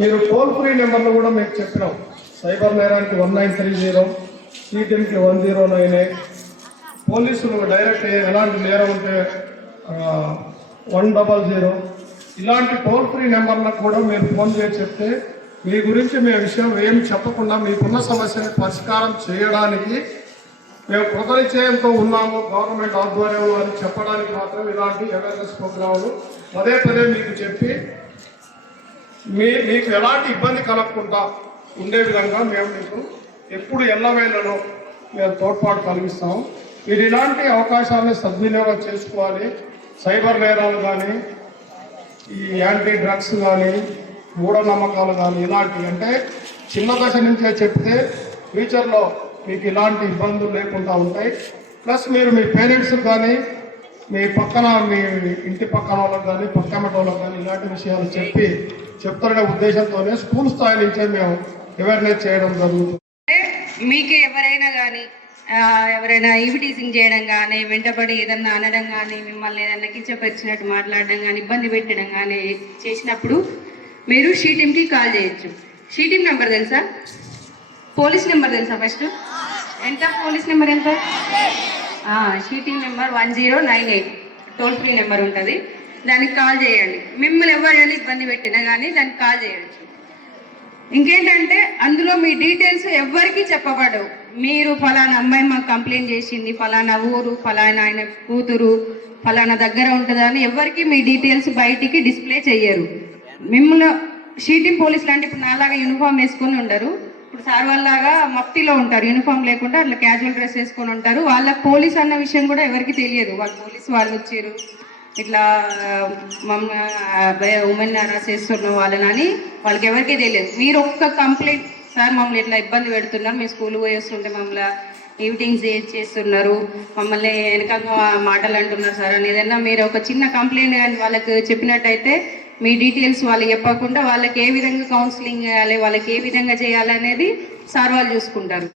మీరు toll free నెంబర్లు కూడా మీకు చెప్పినాం. సైబర్ నేరానికి 1930, సీటీఎంకి 1098, పోలీసులు డైరెక్ట్ ఎలాంటి నేరం ఉంటే 100. ఇలాంటి టోల్ ఫ్రీ నెంబర్లకు కూడా మీరు ఫోన్ చేసి చెప్తే మీ గురించి మీ విషయం ఏం చెప్పకుండా మీకున్న సమస్యని పరిష్కారం చేయడానికి మేము కృతనిశ్చయంతో ఉన్నాము గవర్నమెంట్ ఆధ్వర్యంలో అని చెప్పడానికి మాత్రం ఇలాంటి అవేర్నెస్ ప్రోగ్రాములు పదే మీకు చెప్పి మీకు ఎలాంటి ఇబ్బంది కలగకుండా ఉండే విధంగా మేము మీకు ఎప్పుడు ఎల్లవేళలో మేము తోడ్పాటు కలిగిస్తాము. మీరు ఇలాంటి అవకాశాలను సద్వినియోగం చేసుకోవాలి. సైబర్ నేరాలు కానీ, ఈ యాంటీ డ్రగ్స్ కానీ, మూఢనమ్మకాలు కానీ ఇలాంటివి అంటే చిన్న దశ నుంచే చెప్తే ఫ్యూచర్లో మీకు ఇలాంటి ఇబ్బందులు లేకుండా ఉంటాయి. ప్లస్ మీరు మీ పేరెంట్స్కి కానీ, మీ పక్కన మీ ఇంటి పక్కన వాళ్ళకి కానీ, పక్కన వాళ్ళకి కానీ ఇలాంటి విషయాలు చెప్తారనే ఉద్దేశంతోనే స్కూల్ స్థాయి నుంచే మేము అవేర్నెస్ చేయడం జరుగుతుంది. మీకు ఎవరైనా ఈవిటీసింగ్ చేయడం కానీ, వెంటబడి ఏదన్నా అనడం కానీ, మిమ్మల్ని ఏదన్నా కించపరిచినట్టు మాట్లాడడం కానీ, ఇబ్బంది పెట్టడం కానీ చేసినప్పుడు మీరు షీటీమ్కి కాల్ చేయొచ్చు. షీటీమ్ నెంబర్ తెలుసా? పోలీస్ నెంబర్ తెలుసా? ఫస్ట్ ఎంత పోలీస్ నెంబర్ ఎంత? She team number 1098 toll free number ఉంటుంది. దానికి కాల్ చేయండి. మిమ్మల్ని ఎవరైనా ఇబ్బంది పెట్టినా కానీ దానికి కాల్ చేయొచ్చు. ఇంకేంటంటే అందులో మీ డీటెయిల్స్ ఎవరికి చెప్పబడవు. మీరు ఫలానా అమ్మాయి మాకు కంప్లైంట్ చేసింది, ఫలానా ఊరు, ఫలానా ఆయన కూతురు, ఫలానా దగ్గర ఉంటుందని ఎవరికి మీ డీటెయిల్స్ బయటికి డిస్ప్లే చెయ్యరు. మిమ్మల్ని షీటింగ్ పోలీస్ లాంటి ఇప్పుడు నాలాగా యూనిఫామ్ వేసుకొని ఉండరు. ఇప్పుడు సార్ వాళ్ళలాగా మఫ్టీలో ఉంటారు, యూనిఫామ్ లేకుండా అట్లా క్యాజువల్ డ్రెస్ వేసుకొని ఉంటారు. వాళ్ళ పోలీస్ అన్న విషయం కూడా ఎవరికి తెలియదు. వాళ్ళు పోలీసు వాళ్ళు వచ్చారు ఇట్లా ఉమెన్ హరాస్ చేస్తున్న వాళ్ళని వాళ్ళకి ఎవరికీ తెలియదు. మీరు ఒక్క కంప్లైంట్, సార్ మమ్మల్ని ఇట్లా ఇబ్బంది పెడుతున్నారు, మీ స్కూల్ పోయి వస్తుంటే మమ్మల్ని ఈవిటింగ్స్ చేస్తున్నారు, మమ్మల్ని వెనక మాటలు అంటున్నారు సార్ అని ఏదన్నా మీరు ఒక చిన్న కంప్లైంట్ కానీ వాళ్ళకి చెప్పినట్టయితే మీ డీటెయిల్స్ వాళ్ళకి చెప్పకుండా వాళ్ళకి ఏ విధంగా కౌన్సిలింగ్ చేయాలి, వాళ్ళకి ఏ విధంగా చేయాలనేది సార్ వాళ్ళు చూసుకుంటారు.